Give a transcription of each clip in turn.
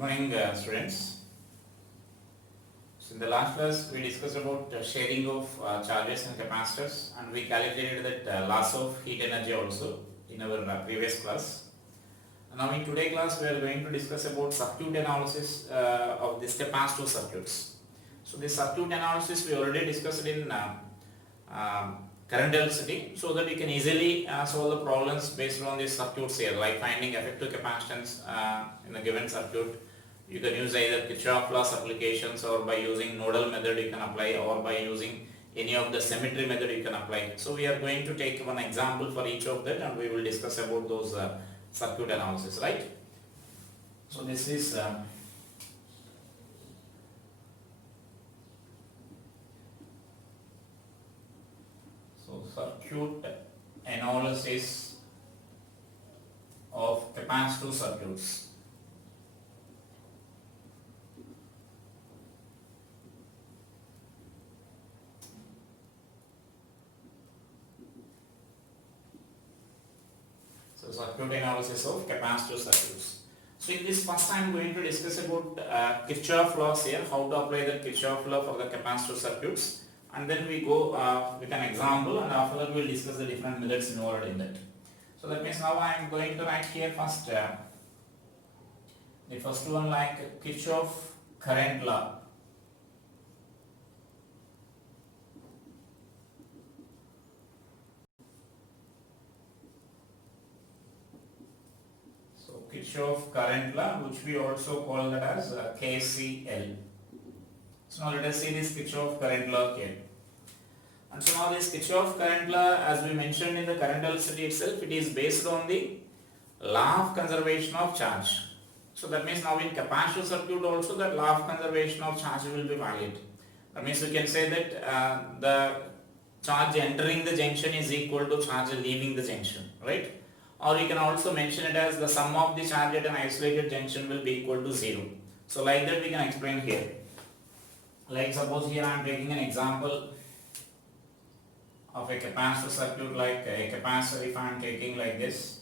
morning, students. So in the last class, we discussed about sharing of charges and capacitors, and we calculated that loss of heat energy also in our previous class. And now in today's class, we are going to discuss about circuit analysis of these capacitor circuits. So this circuit analysis we already discussed in current electricity, so that we can easily solve the problems based on these circuits here, like finding effective capacitance in a given circuit. You can use either Kirchhoff laws applications, or by using nodal method you can apply, or by using any of the symmetry method you can apply. So we are going to take one example for each of that, and we will discuss about those circuit analysis, right? So this is circuit analysis of capacitor circuits. So circuit analysis of capacitor circuits. So in this first I am going to discuss about Kirchhoff laws here, how to apply the Kirchhoff law for the capacitor circuits, and then we go with an example, and after that we will discuss the different methods involved in that. So that means now I am going to write here first the first one, like Kirchhoff current law. So Kirchhoff current law, which we also call that as KCL. So now let us see this Kirchhoff current law here. And so now this Kirchhoff current law, as we mentioned in the current electricity itself, it is based on the law of conservation of charge. So that means now in capacitor circuit also that law of conservation of charge will be valid. That means we can say that the charge entering the junction is equal to charge leaving the junction, right? Or you can also mention it as the sum of the charge at an isolated junction will be equal to 0. So like that we can explain here. Like suppose here I am taking an example of a capacitor circuit, like a capacitor. If I am taking like this,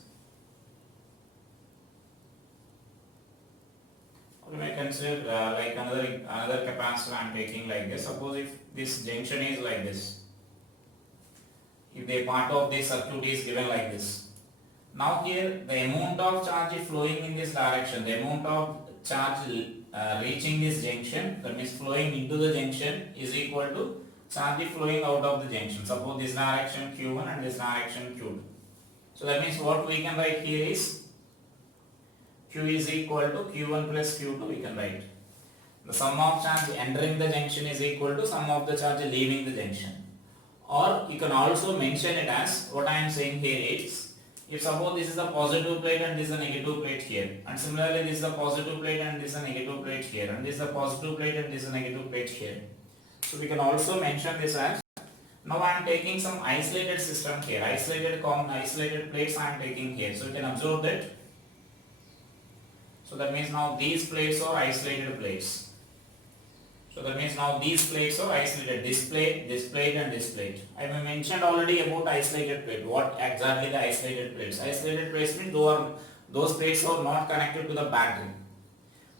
or you may consider like another capacitor I am taking like this. Suppose if this junction is like this, if the part of this circuit is given like this. Now here the amount of charge flowing in this direction, the amount of charge reaching this junction, that means flowing into the junction, is equal to charge flowing out of the junction. Suppose this direction Q1 and this direction Q2. So that means what we can write here is Q is equal to Q1 plus Q2 we can write. The sum of charge entering the junction is equal to sum of the charge leaving the junction. Or you can also mention it as, what I am saying here is, if suppose this is a positive plate and this is a negative plate here, and similarly this is a positive plate and this is a negative plate here, and this is a positive plate and this is a negative plate here. So we can also mention this as, now I am taking some isolated system here, isolated plates I am taking here. So you can observe that. So that means now these plates are isolated plates. So that means now these plates are isolated, this plate and this plate. I have mentioned already about isolated plate. What exactly the isolated plates? Isolated plates means those plates are not connected to the battery.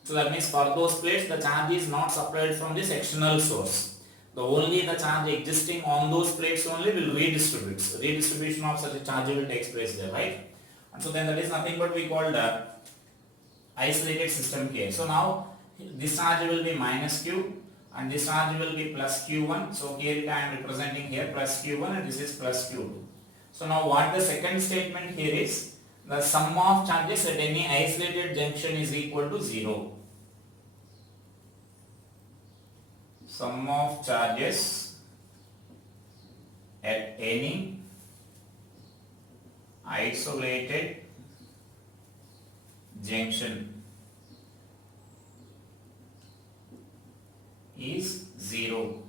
So that means for those plates the charge is not supplied from this external source. Only the charge existing on those plates only will redistribute. Redistribution of such a charge will take place there, right? And so then that is nothing but we call the isolated system here. So now this charge will be minus Q and this charge will be plus Q1. So here I am representing here plus Q1 and this is plus Q2. So now what the second statement here is, the sum of charges at any isolated junction is equal to 0. Sum of charges at any isolated junction is 0.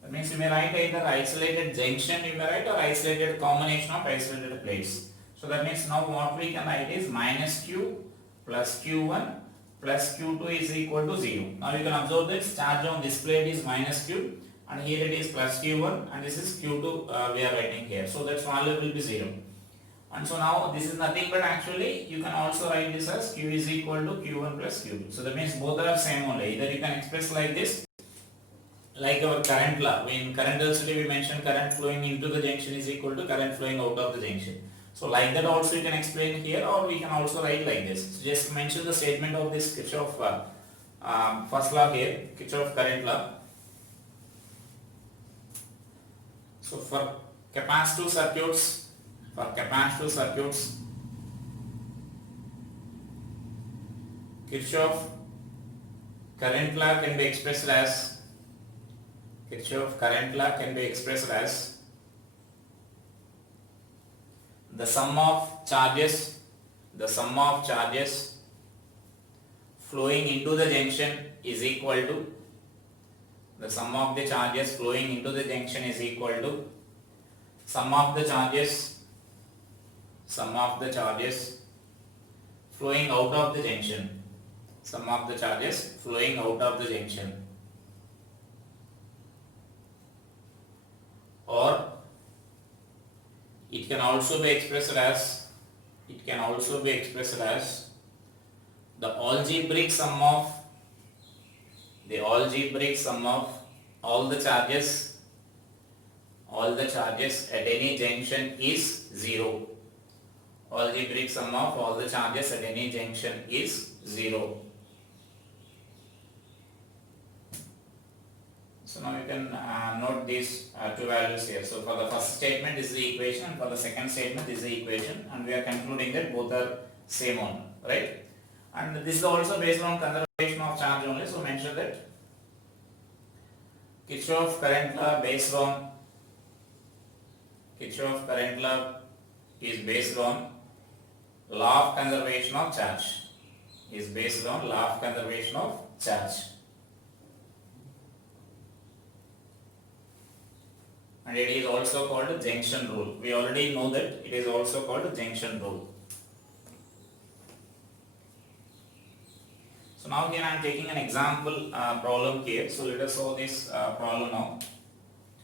That means you may write either isolated junction, you may write, or isolated combination of isolated plates. So that means now what we can write is minus Q plus Q1 plus Q2 is equal to 0. Now you can observe that charge on this plate is minus Q and here it is plus Q1 and this is Q2 we are writing here. So that value will be 0. And so now this is nothing but actually you can also write this as Q is equal to Q1 plus Q2. So that means both are same only. Either you can express like this, like our current law. In current density we mentioned current flowing into the junction is equal to current flowing out of the junction. So like that also you can explain here, or we can also write like this. So just mention the statement of this Kirchhoff first law here, Kirchhoff current law. So for capacitive circuits, Kirchhoff current law can be expressed as the sum of charges flowing into the junction is equal to sum of the charges flowing into the junction is equal to sum of the charges flowing out of the junction, or it can also be expressed as the algebraic sum of all the charges at any junction is 0. Algebraic sum of all the charges at any junction is 0. So now you can note these two values here. So for the first statement this is the equation, and for the second statement this is the equation, and we are concluding that both are same one, right? And this is also based on conservation of charge only. So mention that Kirchhoff current law is based on law of conservation of charge. And it is also called junction rule. We already know that it is also called junction rule. So now here I am taking an example problem here. So let us solve this problem now.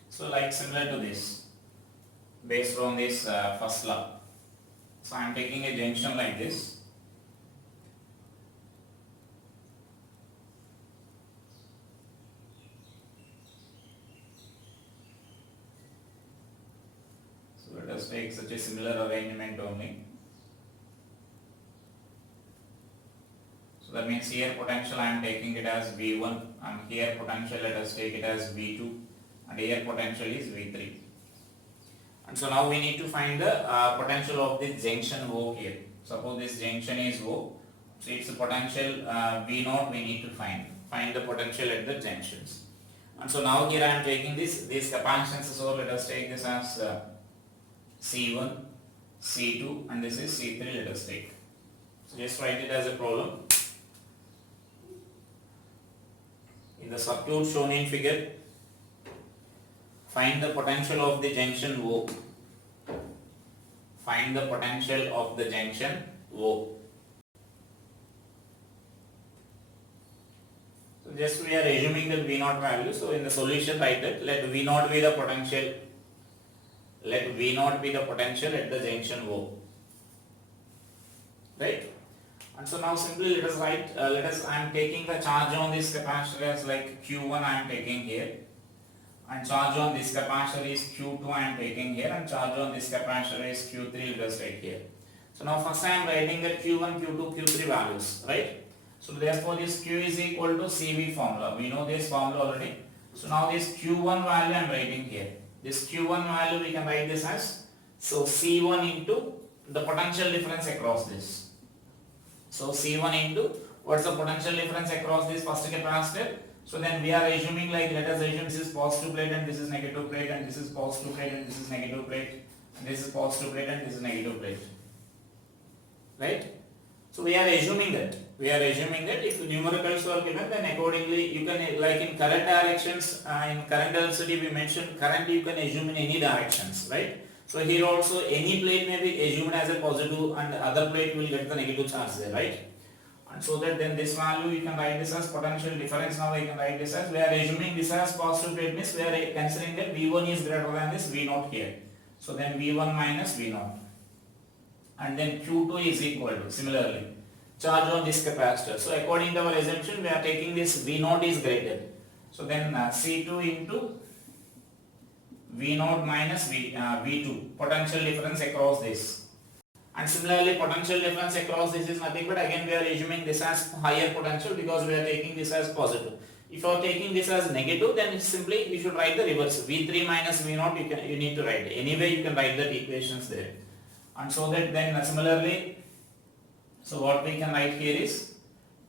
So like similar to this, based on this first law. So I am taking a junction like this. So let us take such a similar arrangement only. So that means here potential I am taking it as V1, and here potential let us take it as V2, and here potential is V3. And so now we need to find the potential of this junction O here. Suppose this junction is O, so its potential V0 we need to find the potential at the junctions. And so now here I am taking these capacitances, so let us take this as C1, C2, and this is C3, let us take. So just write it as a problem. In the circuit shown in figure, find the potential of the junction O. So just we are assuming the V0 value. So in the solution write it, let V0 be the potential. At the junction O. Right? And so now simply let us write, I am taking the charge on this capacitor as like Q1 I am taking here, and charge on this capacitor is Q2 I am taking here, and charge on this capacitor is Q3, let us write here. So now first I am writing the Q1, Q2, Q3 values, right? So therefore this Q is equal to CV formula. We know this formula already. So now this Q1 value I am writing here. This Q1 value we can write this as, so C1 into the potential difference across this. So C1 into what's the potential difference across this first capacitor. So then we are assuming, like let us assume this is positive plate and this is negative plate, and this is positive plate and this is negative plate, and this is positive plate and this is negative plate. Right? So we are assuming that if numericals are given, then accordingly you can, like in current directions, in current density we mentioned current you can assume in any directions, right? So here also any plate may be assumed as a positive and other plate will get the negative charge there, right? And so that then this value you can write this as potential difference. Now we can write this as, we are assuming this as positive plate, means we are considering that V1 is greater than this V0 here. So then V1 minus V0. and then Q2 is equal to similarly charge on this capacitor. So according to our assumption we are taking this V0 is greater. So then C2 into V0 minus V2 potential difference across this. And similarly potential difference across this is nothing but again we are assuming this as higher potential because we are taking this as positive. If you are taking this as negative then it's simply you should write the reverse. V3 minus V0 you need to write. Anyway you can write the equations there. And so that then similarly, so what we can write here is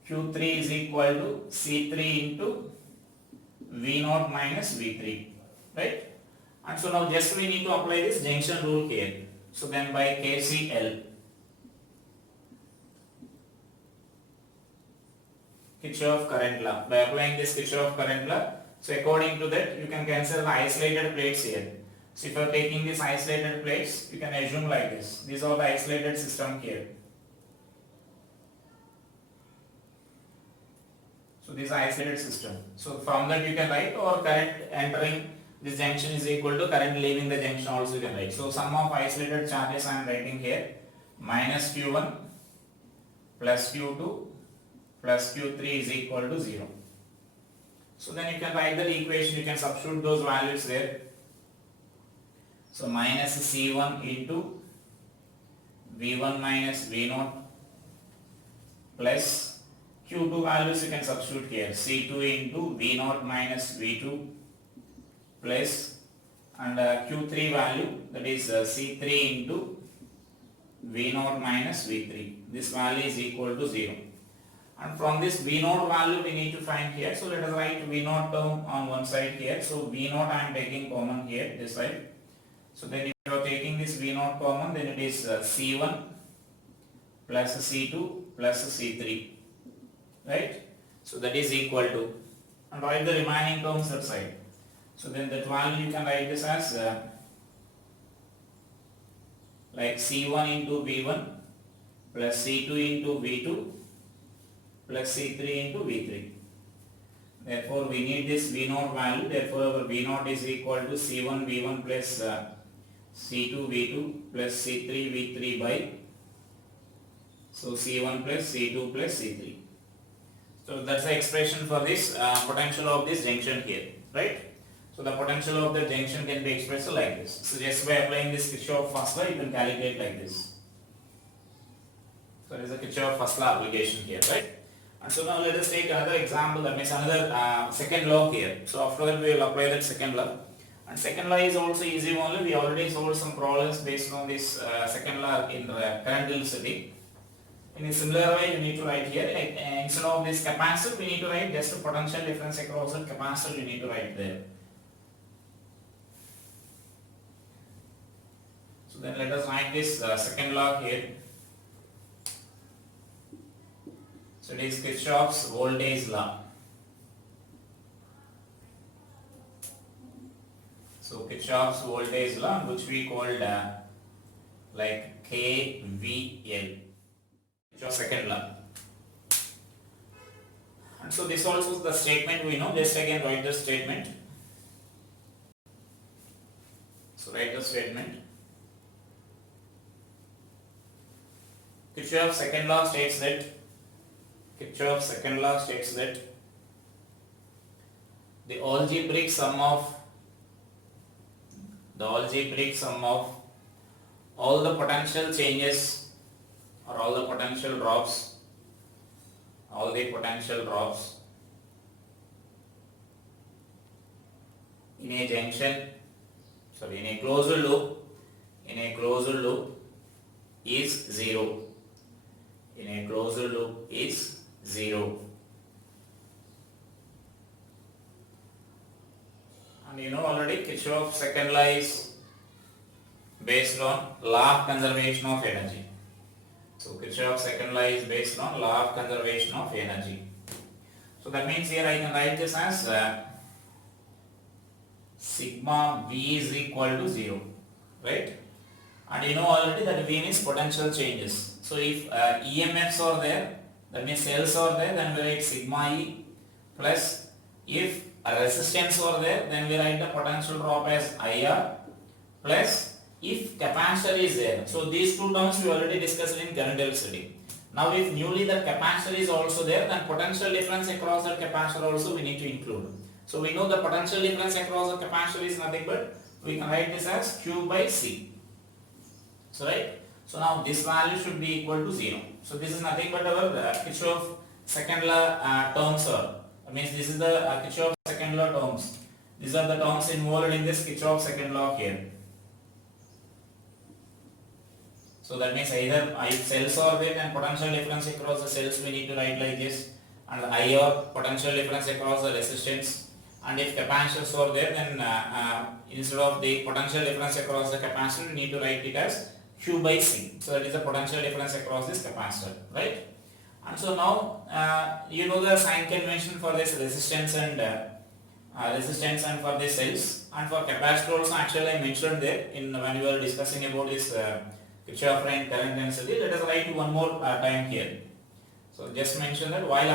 Q3 is equal to C3 into V0 minus V3, right? And so now just we need to apply this junction rule here. So then by KCL, Kirchhoff current law, by applying this Kirchhoff current law, so according to that you can cancel the isolated plates here. So if you are taking these isolated plates, you can assume like this. These are the isolated system here. So this is isolated system. So from that you can write or current entering this junction is equal to current leaving the junction also you can write. So sum of isolated charges I am writing here minus Q1 plus Q2 plus Q3 is equal to 0. So then you can write the equation, you can substitute those values there. So minus C1 into V1 minus V0 plus Q2 values you can substitute here. C2 into V0 minus V2 plus and Q3 value that is C3 into V0 minus V3. This value is equal to 0. And from this V0 value we need to find here. So let us write V0 term on one side here. So V0 I am taking common here this side. So then if you are taking this V0 common then it is C1 plus C2 plus C3, right? So that is equal to, and write the remaining terms that side. So then that value you can write this as like C1 into V1 plus C2 into V2 plus C3 into V3. Therefore we need this V0 value, therefore our V0 is equal to C1 V1 plus C2 V2 plus C3 V3 by, so C1 plus C2 plus C3. So that's the expression for this potential of this junction here, right? So the potential of the junction can be expressed like this. So just by applying this Kirchhoff first law you can calculate like this. So there is a Kirchhoff first law application here, right? And so now let us take another example, that means another second law here. So after that we will apply that second law. And second law is also easy only. We already solved some problems based on this second law in current density. In a similar way you need to write here, like, instead of this capacitor we need to write just a potential difference across the capacitor you need to write there. So then let us write this second law here. So it is Kirchhoff's voltage law. So Kirchhoff's voltage law, which we called like KVL, Kirchhoff's second law. And so this also is the statement we know. Just again write the statement. So write the statement. Kirchhoff's second law states that the algebraic sum of all the potential changes or all the potential drops in a junction, in a closed loop is 0. In a closed loop is 0. And you know already Kirchhoff's second law is based on law of conservation of energy. So Kirchhoff's second law is based on law of conservation of energy. So that means here I can write this as sigma V is equal to 0, right? And you know already that V means potential changes. So if EMFs are there, that means cells are there, then we write sigma E, plus if a resistance are there, then we write the potential drop as IR, plus if capacitor is there, so these two terms we already discussed in current electricity. Now if newly the capacitor is also there, then potential difference across the capacitor also we need to include. So we know the potential difference across the capacitor is nothing but we can write this as Q by C. So right. So now this value should be equal to 0. So this is nothing but our Kirchhoff second law terms. Means this is the Kirchhoff second law terms. These are the terms involved in this Kirchhoff second law here. So that means either if cells are there, then potential difference across the cells we need to write like this, and I or potential difference across the resistance. And if capacitors are there, then instead of the potential difference across the capacitor, we need to write it as Q by C. So that is the potential difference across this capacitor, right? And so now you know the sign convention for this resistance and for the cells, and for capacitor also. Actually, I mentioned there in when we were discussing about this Kirchhoff current density. Let us write one more time here. So just mention that while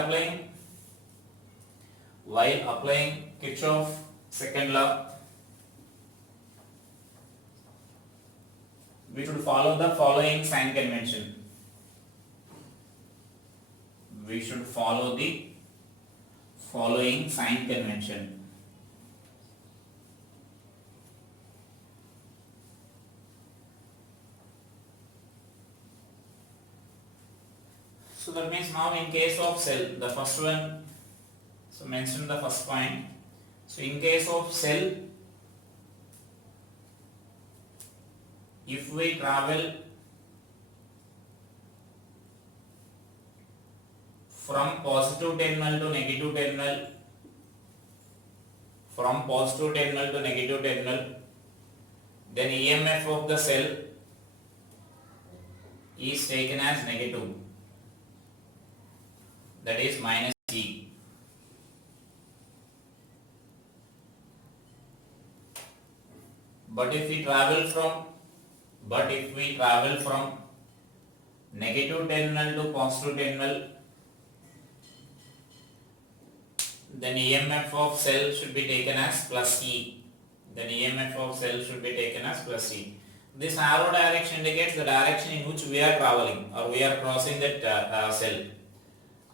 applying Kirchhoff second law, we should follow the following sign convention. We should follow the following sign convention. So that means now in case of cell, the first one, so mention the first point. So in case of cell, if we travel from positive terminal to negative terminal, then EMF of the cell is taken as negative, that is minus E. But if we travel from negative terminal to positive terminal, then EMF of cell should be taken as plus E. This arrow direction indicates the direction in which we are traveling or we are crossing that cell.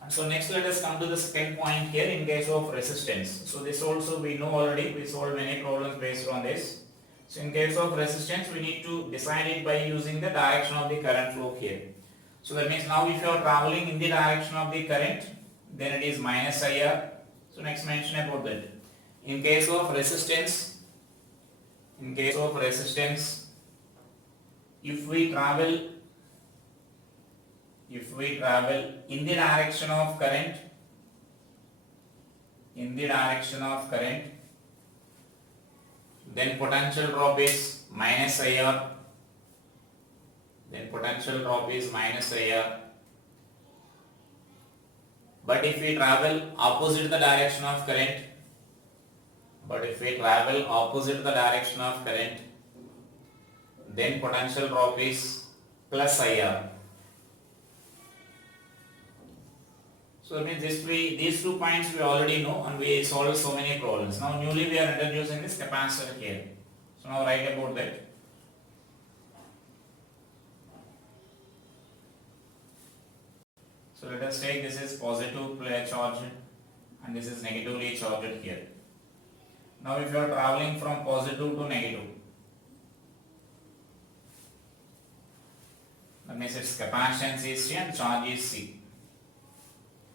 And so next let us come to the second point here in case of resistance. So this also we know already, we solved many problems based on this. So in case of resistance, we need to decide it by using the direction of the current flow here. So that means now if you are traveling in the direction of the current, then it is minus IR. So next mention about that. In case of resistance, if we travel in the direction of current, then potential drop is minus IR. But if we travel opposite the direction of current, then potential drop is plus IR. So that means these 2 points we already know and we solved so many problems. Now newly we are introducing this capacitor here. So now write about that. So let us take this is positive charge and this is negatively charged here. Now if you are traveling from positive to negative, that means its capacitance is C and charge is C.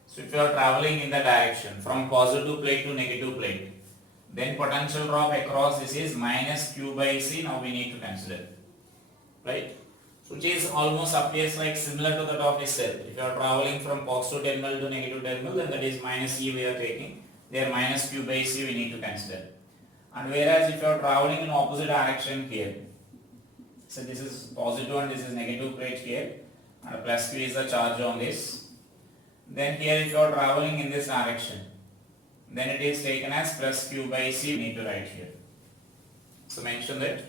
So if you are traveling in the direction from positive plate to negative plate, then potential drop across this is minus Q by C. Now we need to consider, right? So which is almost appears like similar to that of a cell. If you are traveling from positive terminal to negative terminal, then that is minus E we are taking. There minus Q by C we need to consider. And whereas if you are traveling in opposite direction here, so this is positive and this is negative plate here, and plus Q is the charge on this. Then here if you are traveling in this direction, then it is taken as plus Q by C, we need to write here. So mention that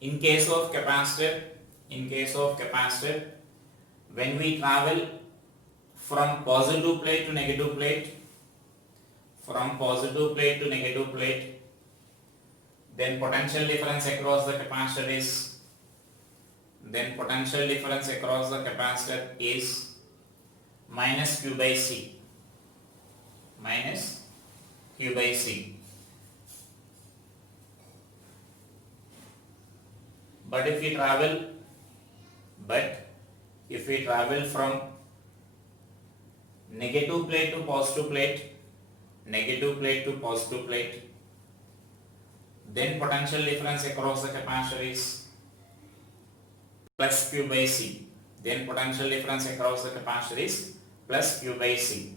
in case of capacitor, when we travel from positive plate to negative plate, then potential difference across the capacitor is minus q by c, minus q by c. But if we travel from negative plate to positive plate, then potential difference across the capacitor is plus q by c. Then potential difference across the capacitor is plus q by c.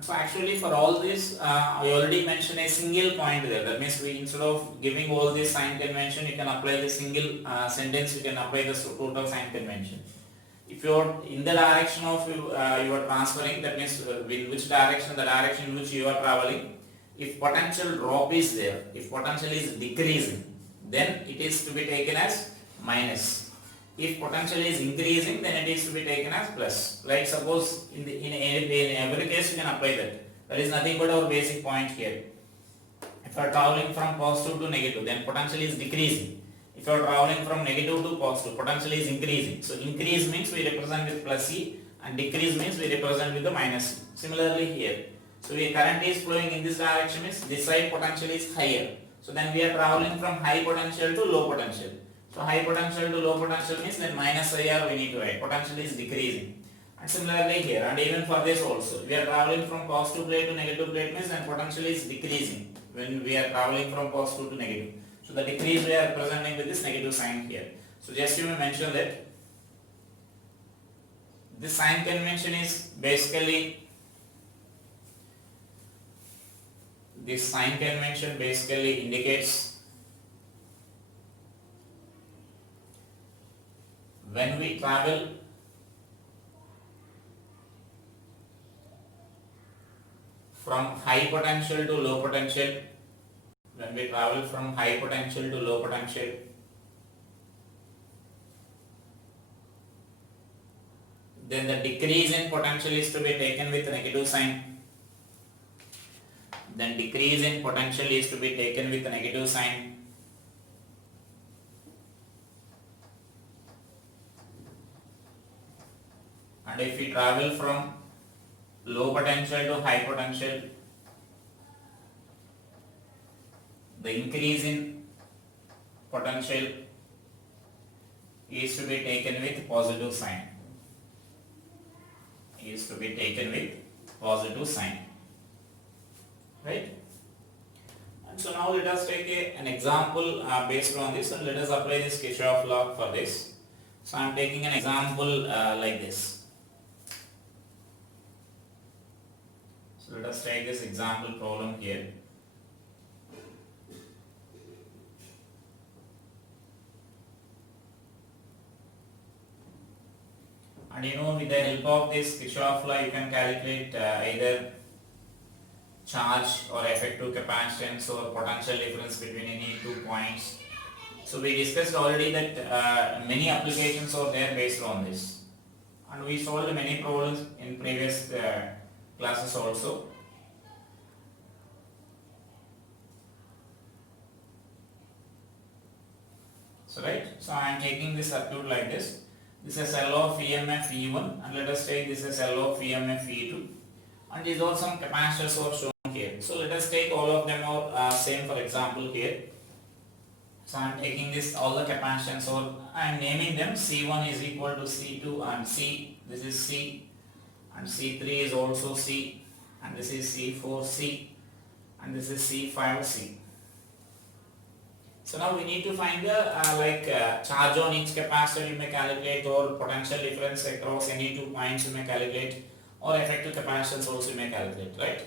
So actually for all this, I already mentioned a single point there. That means we, instead of giving all this sign convention, you can apply the single sentence, you can apply the total sign convention. If you are in the direction of you are transferring, that means in which direction, the direction in which you are traveling, if potential drop is there, if potential is decreasing, then it is to be taken as minus. If potential is increasing, then it is to be taken as plus. Like suppose in every case you can apply that. That is nothing but our basic point here. If you are traveling from positive to negative, then potential is decreasing. If you are traveling from negative to positive, potential is increasing. So increase means we represent with plus C, and decrease means we represent with the minus C. Similarly here. So the current is flowing in this direction, means this side potential is higher. So then we are traveling from high potential to low potential. So high potential to low potential means then minus IR we need to write. Potential is decreasing. And similarly here, and even for this also, we are traveling from positive plate to negative plate means then potential is decreasing when we are traveling from positive to negative. So the decrease we are representing with this negative sign here. So just you may mention that this sign convention is basically, indicates when we travel from high potential to low potential, then the decrease in potential is to be taken with negative sign. And if we travel from low potential to high potential, the increase in potential is to be taken with positive sign. Right? And so now let us take an example based on this, and let us apply this Kirchhoff law for this. So I am taking an example like this. So let us take this example problem here. And with the help of this Kirchhoff law, you can calculate either charge or effective capacitance or potential difference between any 2 points. So we discussed already that many applications are there based on this, and we solved many problems in previous classes also. So I am taking this circuit like this. This is L of EMF E1, and let us take this as L of EMF E2, and these are some capacitors are shown here. So let us take all of them are same, for example here. So I am taking this, all the capacitance, or I am naming them. C1 is equal to C2 and C, this is C, and C3 is also C, and this is C4 C, and this is C5 C. So now we need to find the charge on each capacitor you may calculate, or potential difference across any 2 points you may calculate, or effective capacitance also you may calculate, right?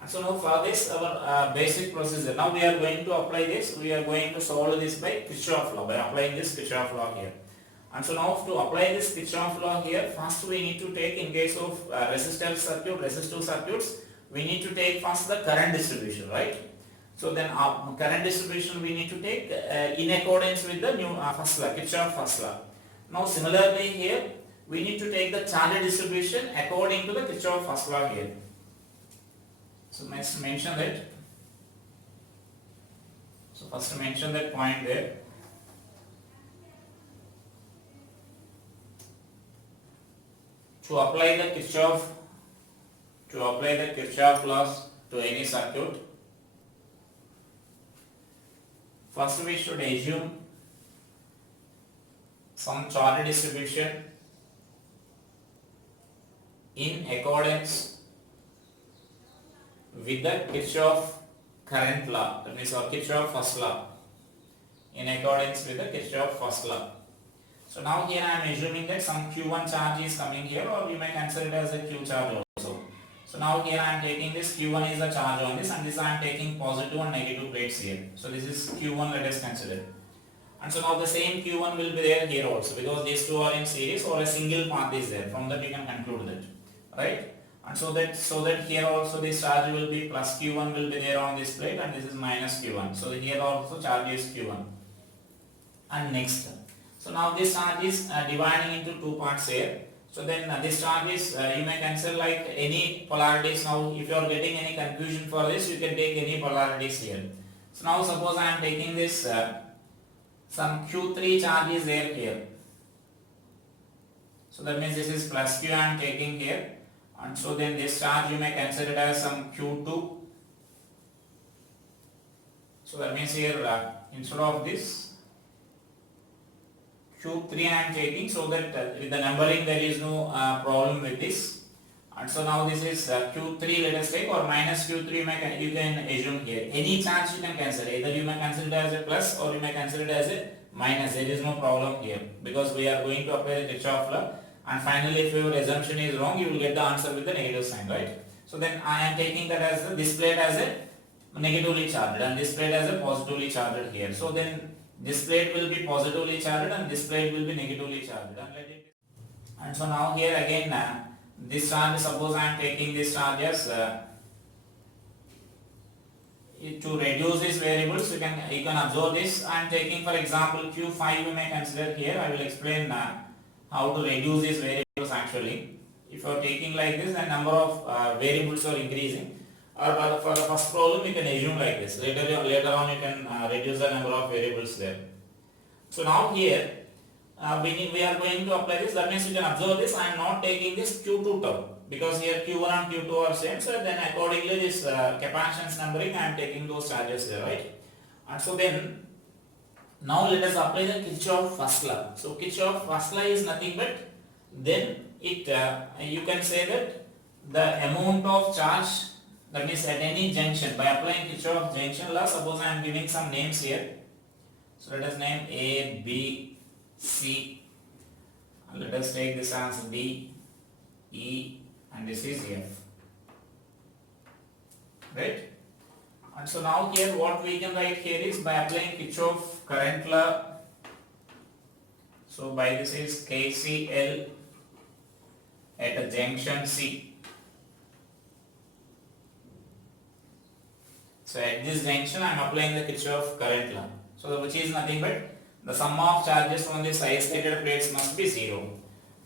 And so now for this our basic procedure, now we are going to apply this, we are going to solve this by Kirchhoff law, by applying this Kirchhoff law here. And so now to apply this Kirchhoff law here, first we need to take, in case of resistive circuits, we need to take first the current distribution, right? So then current distribution we need to take in accordance with the new first law, Kirchhoff first law. Now similarly here, we need to take the charge distribution according to the Kirchhoff first law here. So let's mention that So first mention that point there. To apply the Kirchhoff laws to any circuit, first we should assume some charge distribution in accordance with the Kirchhoff current law, that means or Kirchhoff first law, in accordance with the Kirchhoff first law. So now here I am assuming that some Q1 charge is coming here, or you may consider it as a Q charge also. So now here I am taking this Q1 is the charge on this, and this I am taking positive and negative plates here. So this is Q1, let us consider. And so now the same Q1 will be there here also, because these two are in series, or a single path is there. From that you can conclude that, right? And so that here also this charge will be plus Q1 will be there on this plate, and this is minus Q1. So here also charge is Q1. And next, so now this charge is dividing into two parts here. So then this charge is you may consider like any polarities. Now if you are getting any confusion for this, you can take any polarities here. So now suppose I am taking this some Q3 charge is there here. So that means this is plus Q I am taking here. And so then this charge you may consider it as some Q2. So that means here instead of this Q3 I am taking, so that with the numbering there is no problem with this. And so now this is Q3 let us take, or minus Q3 you can assume here. Any charge you can consider, either you may consider it as a plus or you may consider it as a minus. There is no problem here, because we are going to apply the Kirchhoff law, and finally if your assumption is wrong, you will get the answer with the negative sign, right? So then I am taking that as this plate as a negatively charged and this plate as a positively charged here. So then this plate will be positively charged and this plate will be negatively charged. And so now here again this charge, suppose I am taking this charge as to reduce these variables, you can observe this. I am taking for example Q5 you may consider here. I will explain how to reduce these variables actually. If you are taking like this, the number of variables are increasing. Or for the first problem you can assume like this. Later on you can reduce the number of variables there. So now here we are going to apply this. That means you can observe this. I am not taking this Q2 tau, because here Q1 and Q2 are same. So then accordingly this capacitance numbering I am taking those charges there, right? And so then now let us apply the Kirchhoff first law. So Kirchhoff first law is nothing but then it you can say that the amount of charge, that means at any junction, by applying Kirchhoff junction law, suppose I am giving some names here. So let us name A, B, C, and let us take this as D, E, and this is F, right? And so now here what we can write here is by applying Kirchhoff current law. So by this is KCL at a junction C. So at this junction I am applying the Kirchhoff current law. So which is nothing but the sum of charges on these isolated plates must be 0.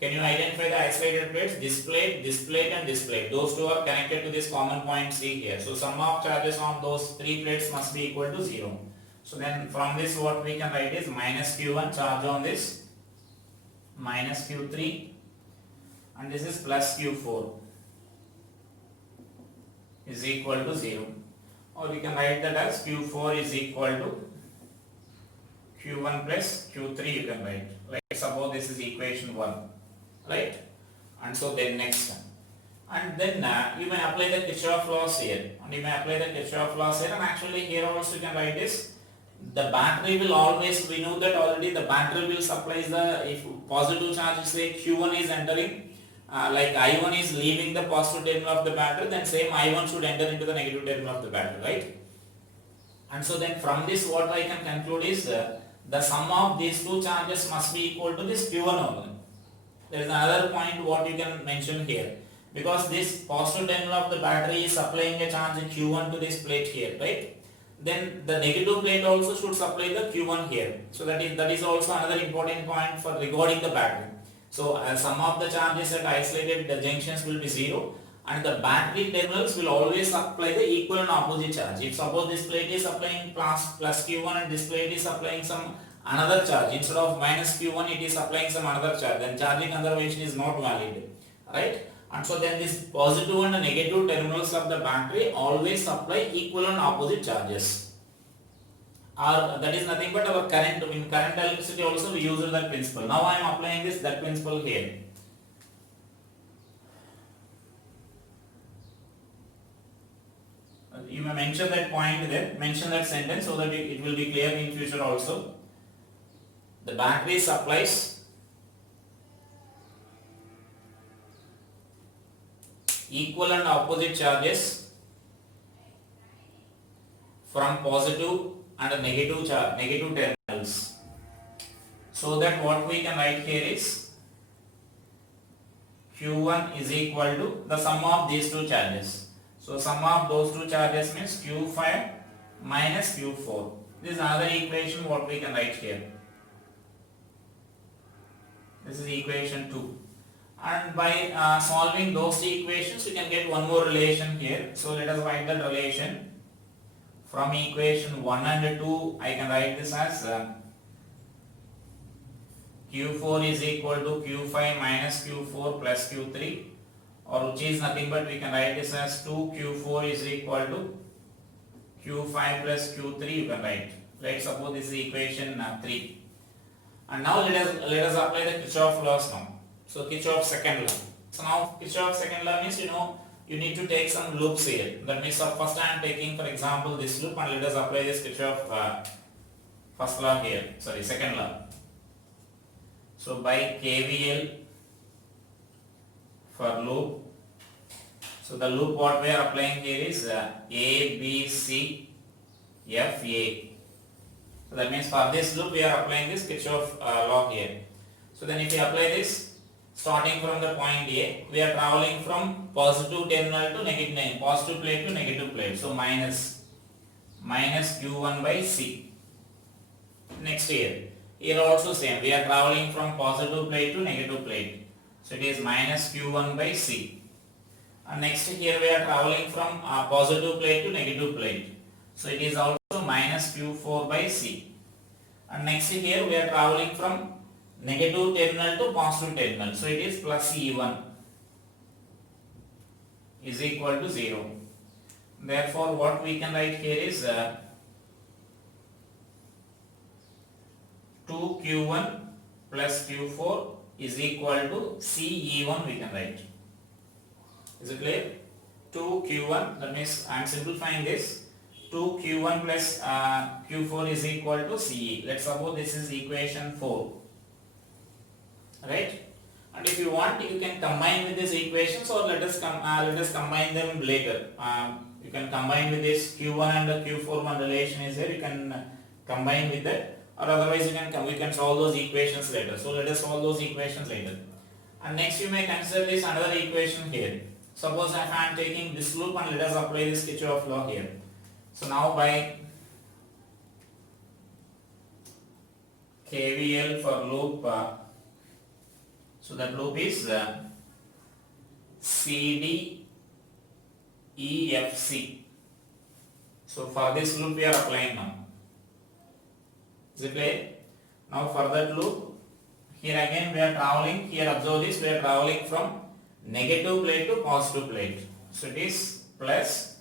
Can you identify the isolated plates? This plate and this plate. Those two are connected to this common point C here. So sum of charges on those three plates must be equal to 0. So then from this what we can write is minus Q1 charge on this, minus Q3, and this is plus Q4 is equal to 0. Or we can write that as Q4 is equal to Q1 plus Q3 you can write. Like suppose this is equation 1, right? And so then next, and then you may apply the Kirchhoff laws here, and you may apply the Kirchhoff laws here, and actually here also you can write this. The battery will always, we know that already, the battery will supply the, if positive charge is say Q1 is entering, like I1 is leaving the positive terminal of the battery, then same I1 should enter into the negative terminal of the battery, right? And so then from this what I can conclude is the sum of these two charges must be equal to this Q1 only. There is another point what you can mention here, because this positive terminal of the battery is supplying a charge Q1 to this plate here, right? Then the negative plate also should supply the Q1 here. So that is also another important point for regarding the battery. So sum of the charges at isolated the junctions will be 0, and the battery terminals will always apply the equal and opposite charge. If suppose this plate is applying plus Q1 and this plate is applying some another charge, instead of minus Q1 it is applying some another charge, then charging conservation is not valid, right? And so then this positive and negative terminals of the battery always supply equal and opposite charges. Or that is nothing but our current, in current electricity also we use that principle. Now I am applying that principle here. You may mention that point there, mention that sentence so that it will be clear in future also. The battery supplies equal and opposite charges from positive and negative charge, negative terminals. So that what we can write here is Q1 is equal to the sum of these two charges. So sum of those two charges means Q5 minus Q4. This is another equation what we can write here. This is equation 2. And by solving those equations we can get one more relation here. So let us write that relation. From equation 1 and 2 I can write this as Q4 is equal to Q5 minus Q4 plus Q3, or which is nothing but we can write this as 2Q4 is equal to Q5 plus Q3 you can write. Let's suppose this is equation 3. And now let us apply the Kirchhoff laws now. So Kirchhoff's second law. So now Kirchhoff's second law means you need to take some loops here. That means first I am taking for example this loop, and let us apply this Kirchhoff first law here. Sorry, second law. So by KVL for loop, so the loop what we are applying here is A, B, C, F, A. So that means for this loop we are applying this Kirchhoff law here. So then if we apply this, starting from the point A, we are traveling from positive terminal to negative, positive plate to negative plate. So minus Q1 by C. Next here also same, we are traveling from positive plate to negative plate. So it is minus Q1 by C. And next here we are traveling from positive plate to negative plate. So it is also minus Q4 by C. And next here we are traveling from negative terminal to positive terminal. So it is plus E1 is equal to 0. Therefore what we can write here is 2Q1 plus Q4 is equal to CE1 we can write. Is it clear? 2Q1, that means I am simplifying this. 2Q1 plus Q4 is equal to CE. Let's suppose this is equation 4. Right? And if you want, you can combine with these equations, or let us combine them later. You can combine with this Q1 and the Q4 one relation is here. You can combine with that, or otherwise we can solve those equations later. So let us solve those equations later. And next you may consider this another equation here. Suppose if I am taking this loop, and let us apply this Kirchhoff law here. So now by KVL for loop, so that loop is CDEFC. So for this loop we are applying now. Is it clear? Now for that loop, here again we are traveling, here observe this, we are traveling from negative plate to positive plate. So it is plus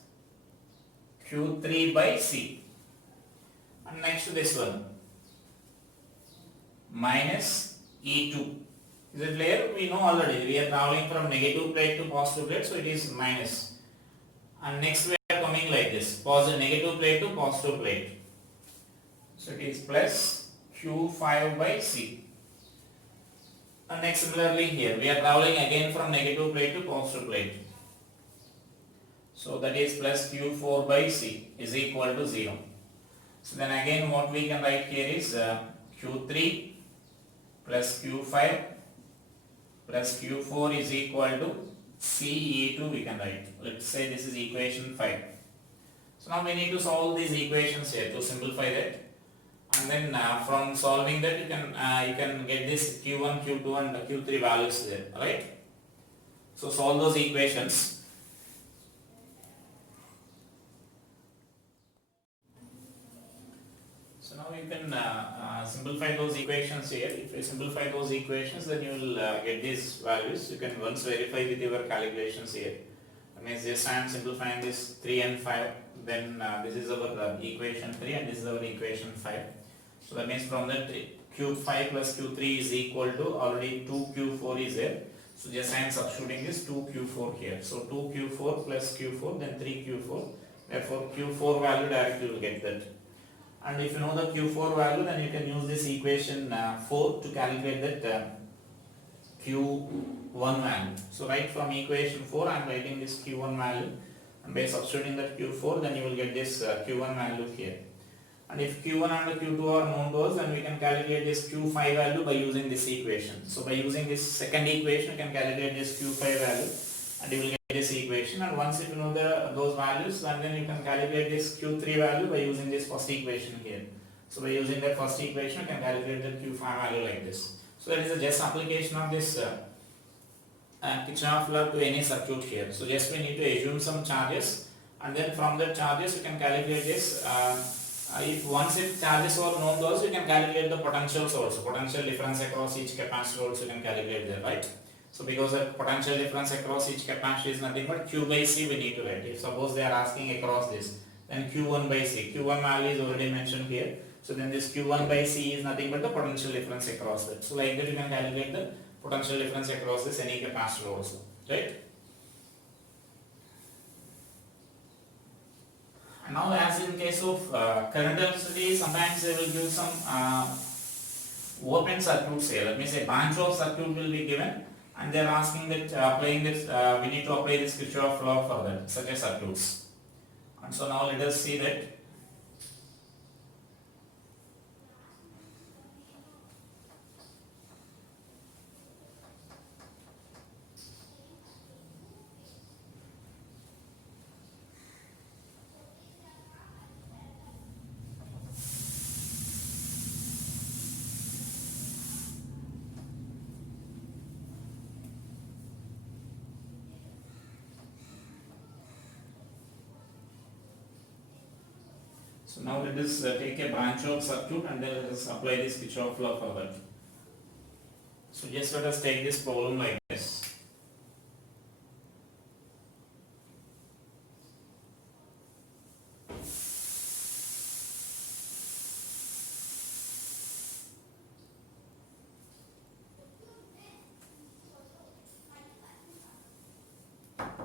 Q3 by C. And next to this one, minus E2. Is it clear? We know already, we are traveling from negative plate to positive plate, so it is minus. And next we are coming like this, positive negative plate to positive plate. So it is plus Q5 by C. And next similarly here, we are traveling again from negative plate to positive plate. So that is plus Q4 by C is equal to 0. So then again what we can write here is Q3 plus Q5 plus Q4 is equal to CE2 we can write. Let's say this is equation 5. So now we need to solve these equations here to simplify that. And then from solving that you can get this Q1, Q2 and Q3 values there, right? So solve those equations. Now you can simplify those equations here. If you simplify those equations, then you will get these values. You can once verify with your calculations here. That means just I am simplifying this 3 and 5. Then this is our equation 3 and this is our equation 5. So that means from that Q5 plus Q3 is equal to already 2Q4 is there. So just I am substituting this 2Q4 here. So 2Q4 plus Q4 then 3Q4. Therefore Q4 value directly you will get that. And if you know the Q4 value, then you can use this equation 4 to calculate that Q1 value. So right from equation 4 I am writing this Q1 value, and by substituting that Q4 then you will get this Q1 value here. And if Q1 and Q2 are known to us, then we can calculate this Q5 value by using this equation. So by using this second equation you can calculate this Q5 value and you will get this equation. And once if you know those values, then you can calculate this Q3 value by using this first equation here. So by using that first equation you can calculate the Q5 value like this. So that is a just application of this Kirchhoff law to any circuit here. So just we need to assume some charges, and then from the charges you can calculate this. If charges are known to us, you can calculate the potentials also. Potential difference across each capacitor also you can calculate there, right? So because the potential difference across each capacitor is nothing but Q by C we need to write. If suppose they are asking across this, then Q1 by C. Q1 value is already mentioned here. So then this Q1 by C is nothing but the potential difference across that. So like that you can calculate the potential difference across this any capacitor also, right? And now as in case of current density, sometimes they will give some open circuits here. That means a branch of circuit will be given, and they are asking that applying this, we need to apply this Kirchhoff law for that, such as circuits. And so now let us see that. So now let us take a branch of circuit and then let us apply this Kirchhoff law for that. So just let us take this problem like this.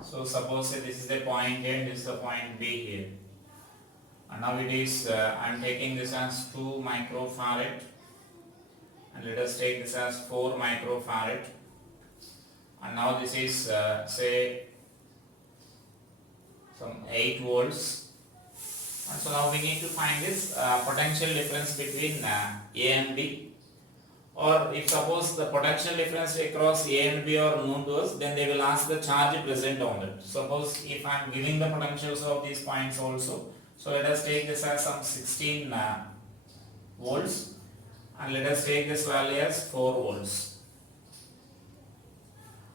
So suppose say this is the point A and this is the point B here. And now it is, I am taking this as 2 microfarad, and let us take this as 4 microfarad, and now this is say some 8 volts, and so now we need to find this potential difference between A and B, or if suppose the potential difference across A and B are known to us, then they will ask the charge present on it. Suppose if I am giving the potentials of these points also, so let us take this as some 16 volts, and let us take this value as 4 volts.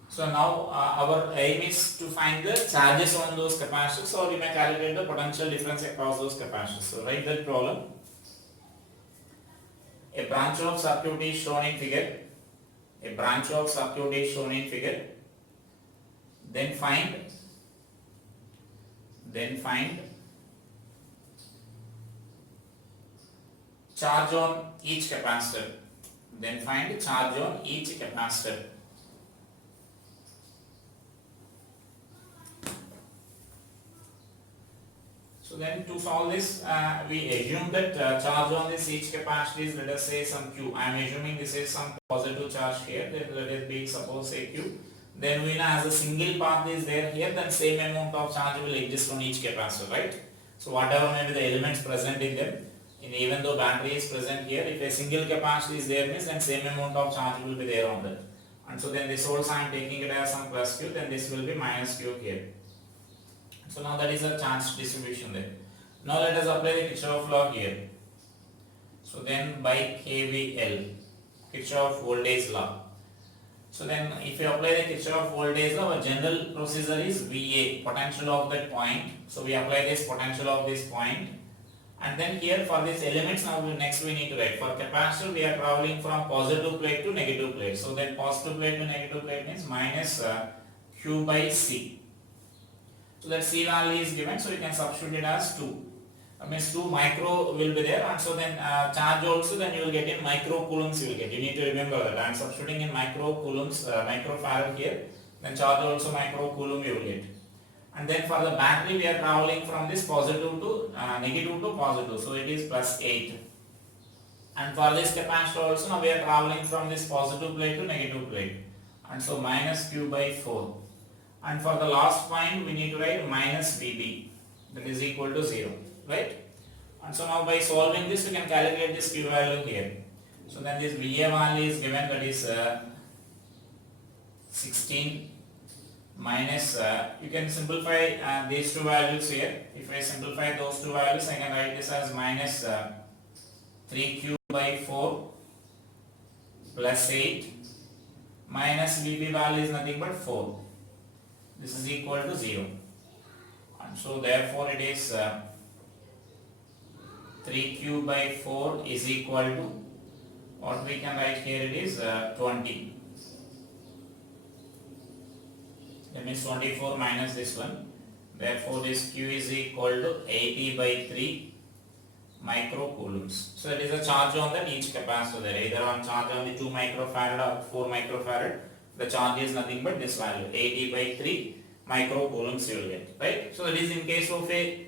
So now our aim is to find the charges on those capacitors, or we may calculate the potential difference across those capacitors. So write that problem. A branch of circuit is shown in figure. A branch of circuit is shown in figure. Then find charge on each capacitor. Then find charge on each capacitor. So then to solve this, we assume that charge on this each capacitor is, let us say, some Q. I am assuming this is some positive charge here. Then let it be suppose say Q. Then we know as a single path is there here, then same amount of charge will exist on each capacitor, right? So whatever may be the elements present in them, even though battery is present here, if a single capacitor is there means then same amount of charge will be there on that. And so then this also I am taking it as some plus Q, then this will be minus Q here. So now that is a charge distribution there. Now let us apply the Kirchhoff law here. So then by KVL, Kirchhoff voltage law. So then if you apply the Kirchhoff voltage law, our general procedure is VA, potential of that point. So we apply this potential of this point, And then here for these elements now next we need to write. For capacitor we are traveling from positive plate to negative plate. So then positive plate to negative plate means minus Q by C. So that C value is given, so you can substitute it as 2. That means 2 micro will be there, and so then charge also then you will get in micro coulombs you will get. You need to remember that I am substituting in micro coulombs, microfarad here, then charge also micro coulomb you will get. And then for the battery we are traveling from this positive to negative to positive, so it is plus 8. And for this capacitor also now we are traveling from this positive plate to negative plate, and so minus Q by 4. And for the last point we need to write minus VB, that is equal to 0, right? And so now by solving this we can calculate this Q value here. So then this VA value is given, that is 16 minus, you can simplify these two values here. If I simplify those two values, I can write this as minus 3Q by 4 plus 8 minus VB value is nothing but 4. This is equal to 0. And so therefore it is 3Q by 4 is equal to, what we can write here, it is 20. That means 24 minus this one. Therefore this Q is equal to 80 by 3 microcoulombs. So it is a charge on that each capacitor there, either on charge on the 2 microfarad or 4 microfarad. The charge is nothing but this value, 80 by 3 microcoulombs you will get, right? So that is in case of a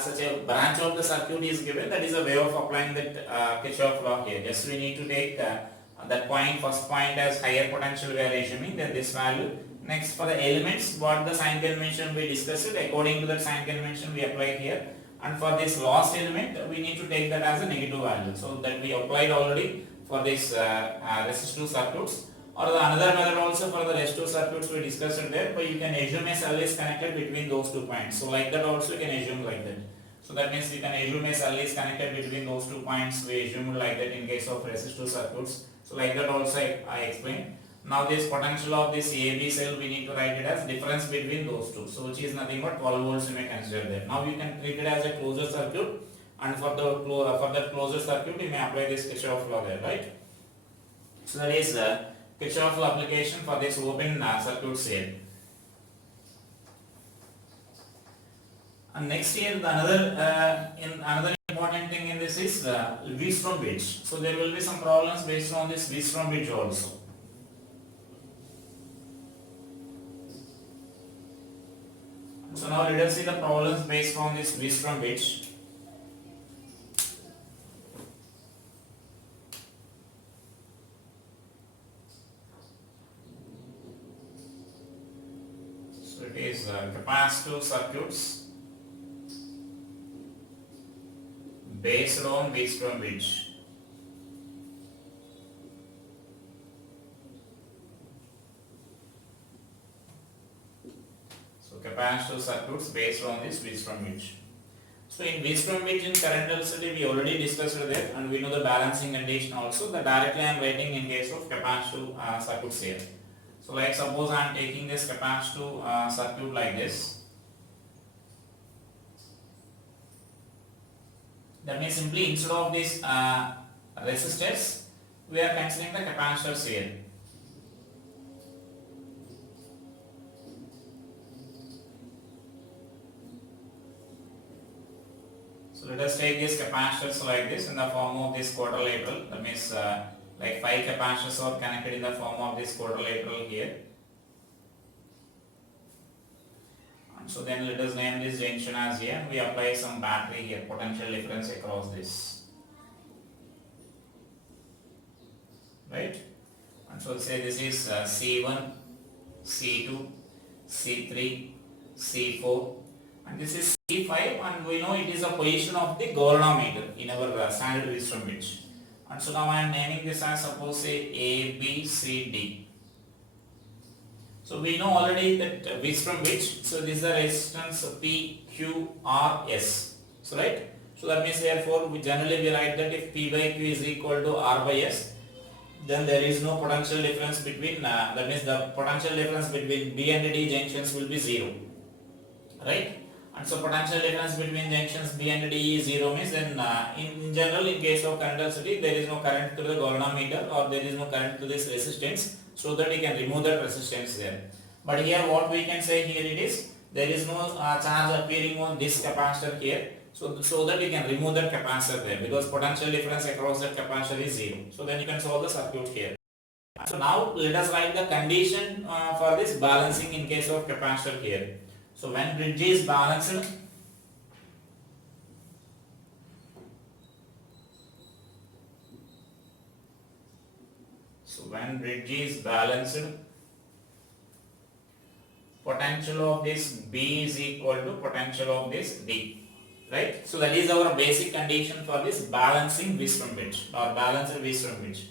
such a branch of the circuit is given, that is a way of applying that Kirchhoff law here. Just we need to take that point, first point as higher potential we are assuming, then this value. Next for the elements, what the sign convention we discussed it, according to that sign convention we apply here. And for this lost element we need to take that as a negative value. So that we applied already for this resistive circuits. Or the another method also for the resistive circuits we discussed it there, but you can assume a cell is connected between those 2 points. So like that also you can assume like that. So that means you can assume a cell is connected between those 2 points. We assume like that in case of resistive circuits. So like that also I explained. Now this potential of this AB cell we need to write it as difference between those two. So which is nothing but 12 volts you may consider there. Now you can treat it as a closed circuit, and for that closed circuit you may apply this Kirchhoff law there, right? So that is Kirchhoff law application for this open circuits here. And next here the another important thing in this is Wheatstone bridge. So there will be some problems based on this Wheatstone bridge also. So now let us see the problems based on this Wheatstone bridge. So it is capacitive circuits based on Wheatstone bridge. Capacitive circuits based on this Wheatstone bridge. So in Wheatstone bridge in current density we already discussed there, and we know the balancing condition also. That directly I am writing in case of capacitive circuits here. So like suppose I am taking this capacitive circuit like this. That means simply instead of this resistors we are considering the capacitors here. So let us take these capacitors like this in the form of this quadrilateral. That means like 5 capacitors are connected in the form of this quadrilateral here. And so then let us name this junction as here, and we apply some battery here, potential difference across this. Right? And so say this is C1, C2, C3, C4, and this is C5, and we know it is a position of the galvanometer in our standard Wheatstone bridge. And so now I am naming this as suppose say A, B, C, D. So we know already that Wheatstone bridge, so this is the resistance P, Q, R, S. So right? So that means therefore we generally write that if P by Q is equal to R by S, then there is no potential difference between, that means the potential difference between B and D junctions will be 0. Right? And so potential difference between junctions B and D is 0 means then in general in case of current density there is no current to the galvanometer or there is no current to this resistance, so that we can remove that resistance there. But here what we can say here it is there is no charge appearing on this capacitor here, so that we can remove that capacitor there because potential difference across that capacitor is 0. So then you can solve the circuit here. So now let us write the condition for this balancing in case of capacitor here. So when bridge is balanced, potential of this B is equal to potential of this D, right? So that is our basic condition for this balancing Wheatstone bridge or balanced Wheatstone bridge.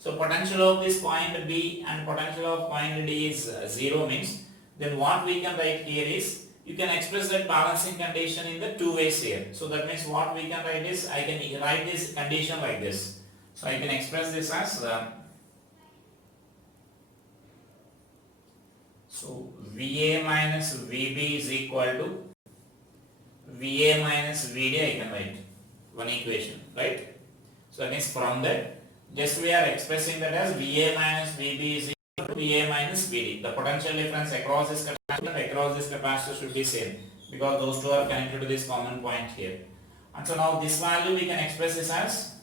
So potential of this point B and potential of point D is 0 means, then what we can write here is, you can express that balancing condition in the two ways here. So that means what we can write is, I can write this condition like this. So I can express this as so VA minus VB is equal to VA minus VD, I can write one equation, right? So that means from that, just we are expressing that as VA minus VB is equal to VA minus VD. The potential difference across this capacitor and across this capacitor should be same because those two are connected to this common point here. And so now this value we can express this as,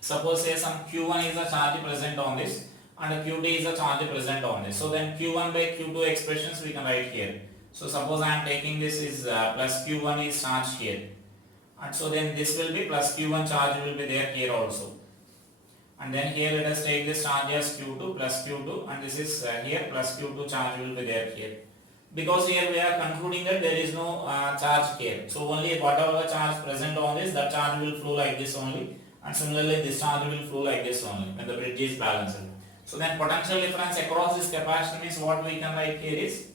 suppose say some Q1 is a charge present on this and Q2 is a charge present on this. So then Q1 by Q2 expressions we can write here. So suppose I am taking this is plus Q1 is charge here. And so then this will be plus Q1 charge will be there here also. And then here let us take this charge as Q2 plus Q2 and this is here plus Q2 charge will be there here. Because here we are concluding that there is no charge here. So only whatever charge present on this, that charge will flow like this only. And similarly this charge will flow like this only when the bridge is balanced. So then potential difference across this capacitor means what we can write here is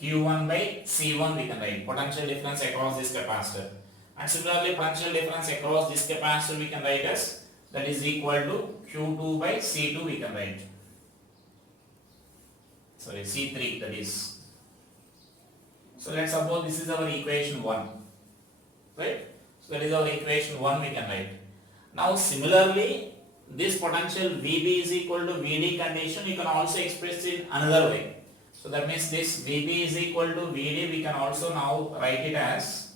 Q1 by C1 we can write. Potential difference across this capacitor. And similarly potential difference across this capacitor we can write as, that is equal to Q2 by C2 we can write. Sorry, C3 that is. So let's suppose this is our equation 1. Right? So that is our equation 1 we can write. Now similarly, this potential VB is equal to VD condition you can also express in another way. So that means this VB is equal to VD, we can also now write it as,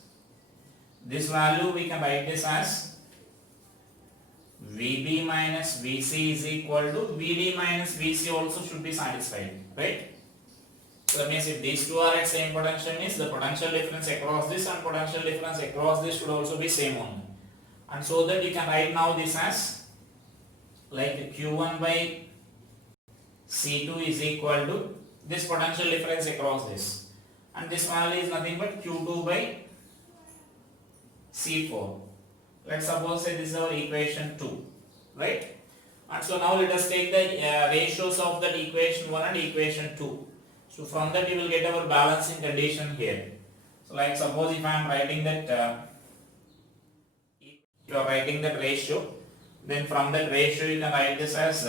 this value we can write this as VB minus VC is equal to VD minus VC also should be satisfied, right? So that means if these two are at same potential means the potential difference across this and potential difference across this should also be same only. And so that you can write now this as like Q1 by C2 is equal to this potential difference across this. And this value is nothing but Q2 by C4. Let's suppose say this is our equation 2, right? And so now let us take the ratios of that equation 1 and equation 2. So from that you will get our balancing condition here. So like suppose if I am writing that, if you are writing that ratio, then from that ratio you can write this as,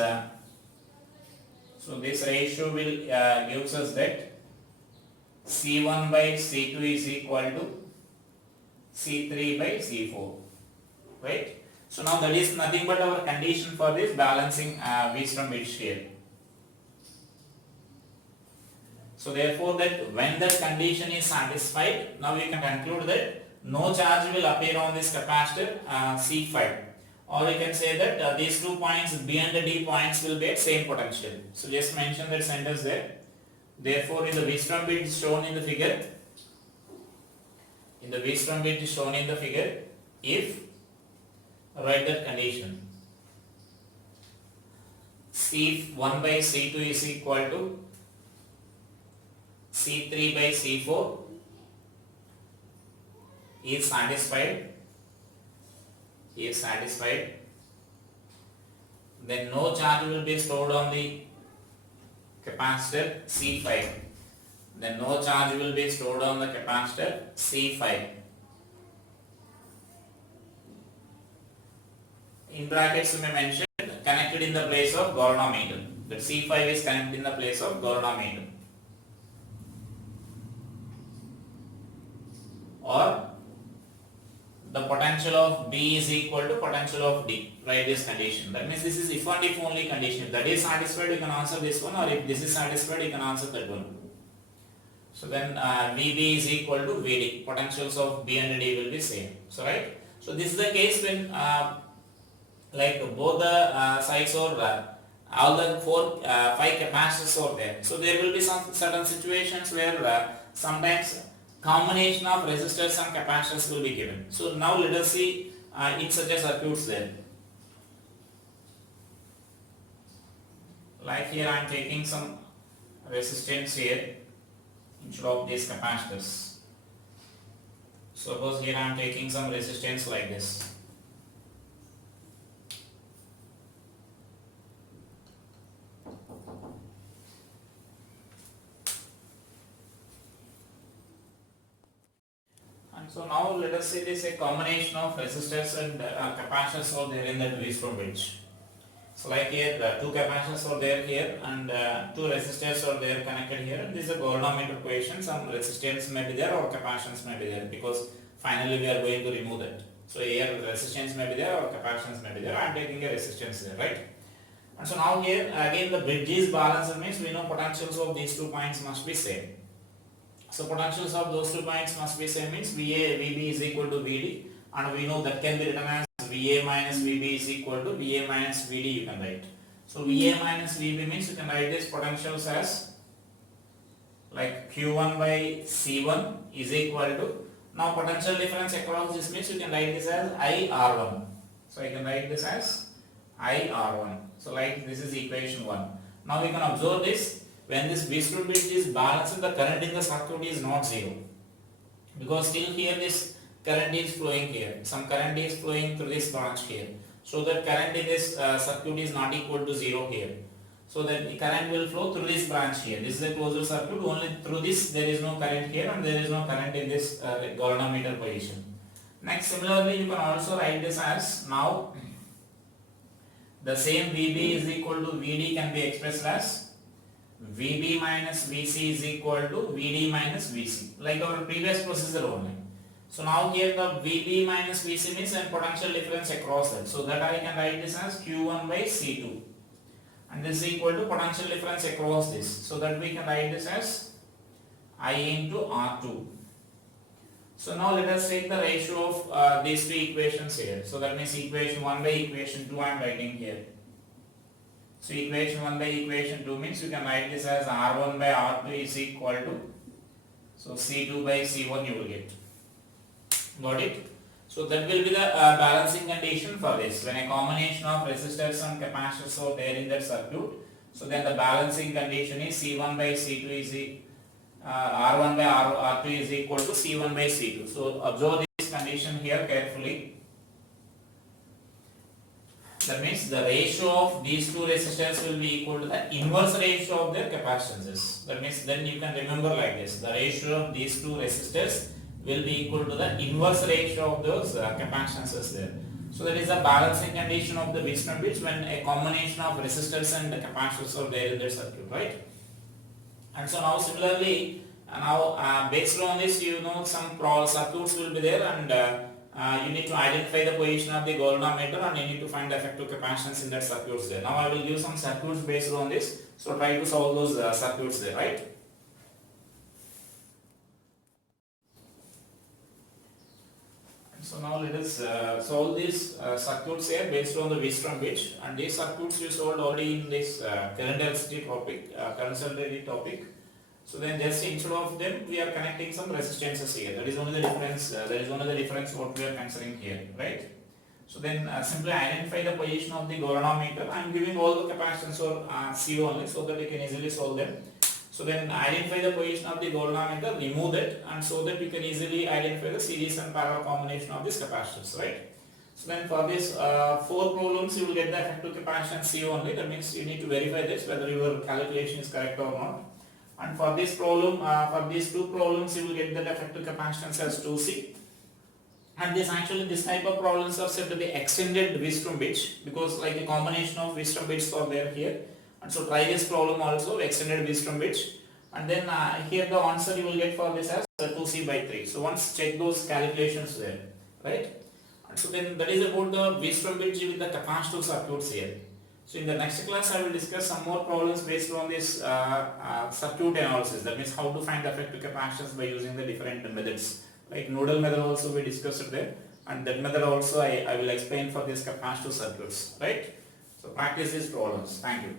so this ratio will gives us that C1 by C2 is equal to C3 by C4. Right? So now that is nothing but our condition for this balancing Wheatstone bridge here. So therefore that when that condition is satisfied, now we can conclude that no charge will appear on this capacitor C5. Or we can say that these 2 points B and D points will be at same potential. So just mention that sentence there. Therefore in the Wheatstone bridge shown in the figure, if write that condition C1 by C2 is equal to C3 by C4 is satisfied, then no charge will be stored on the capacitor C5. Then no charge will be stored on the capacitor C5. In brackets you may mention connected in the place of galvanometer. That C5 is connected in the place of galvanometer. or the potential of B is equal to potential of D. Write this condition. That means this is if and if only condition. If that is satisfied, you can answer this one, or if this is satisfied, you can answer that one. So then VB is equal to VD. Potentials of B and D will be same. So right. So this is the case when like both the sides or all the five capacitors are there. So there will be some certain situations where sometimes combination of resistors and capacitors will be given. So now let us see in such a circuits there. Like here I am taking some resistance here instead of these capacitors. Suppose here I am taking some resistance like this. And so now let us say this a combination of resistors and capacitors are there in that waveform bridge. So like here two capacitors are there here and two resistors are there connected here, and this is a Gordon-Meter equation. Some resistance may be there or capacitance may be there, because finally we are going to remove that. So here resistance may be there or capacitance may be there. I am taking a resistance there, right? And so now here again the bridge is balanced, means we know potentials of these 2 points must be same. So potentials of those 2 points must be same, means VB is equal to VD, and we know that can be written as VA minus VB is equal to VA minus VD, you can write. So VA minus VB means you can write this potentials as like Q1 by C1 is equal to, now potential difference across this means you can write this as IR1. So I can write this as IR1. So like this is equation 1. Now we can observe this, when this Wheatstone bridge is balanced, the current in the circuit is not zero, because still here this current is flowing here, some current is flowing through this branch here, so that current in this circuit is not equal to 0 here. So that the current will flow through this branch here. This is a closed circuit, only through this there is no current here, and there is no current in this Gordon-Meter position. Next, similarly you can also write this as, now the same VB is equal to VD can be expressed as VB minus VC is equal to VD minus VC, like our previous procedure only. So now here the VB minus VC means a potential difference across that. So that I can write this as Q1 by C2. And this is equal to potential difference across this. So that we can write this as I into R2. So now let us take the ratio of these two equations here. So that means equation 1 by equation 2 I am writing here. So equation 1 by equation 2 means you can write this as R1 by R2 is equal to, so C2 by C1 you will get. Got it? So that will be the balancing condition for this. When a combination of resistors and capacitors are there in that circuit, so then the balancing condition is C1 by C2 is R1 by R2 is equal to C1 by C2. So observe this condition here carefully. That means the ratio of these two resistors will be equal to the inverse ratio of their capacitances. That means then you can remember like this. The ratio of these two resistors will be equal to the inverse ratio of those capacitances there. So that is a balancing condition of the Wheatstone bridge when a combination of resistors and capacitors are there in the circuit, right? And so now similarly, now based on this, you know some circuits will be there, and you need to identify the position of the Gordon-Meter, and you need to find the effective capacitance in that circuits there. Now I will give some circuits based on this, so try to solve those circuits there, right? So now let us solve these circuits here based on the Wheatstone bridge, and these circuits we solved already in this current density topic, current density topic. So then just instead of them we are connecting some resistances here. That is only the difference. That is only the difference what we are considering here, right? So then simply identify the position of the Gordon-Meter. I am giving all the capacitance or C only, so that you can easily solve them. So then identify the position of the Gordon-Meter, remove that, and so that you can easily identify the series and parallel combination of these capacitors, right? So then for this 4 problems you will get the effective capacitance C only. That means you need to verify this whether your calculation is correct or not. And for this problem, for these 2 problems you will get the effective capacitance as 2C. And this type of problems are said to be extended Wheatstone bridge, because like a combination of Wheatstone bridges are there here. And so try this problem also, extended Wheatstone bridge, and then here the answer you will get for this as 2c by 3. So once check those calculations there, right? And so then that is about the Weisfeld bridge with the capacitive circuits here. So in the next class I will discuss some more problems based on this circuit analysis. That means how to find the effective capacitance by using the different methods. Like nodal method also we discussed there, and that method also I will explain for this capacitive circuits, right? So practice these problems. Thank you.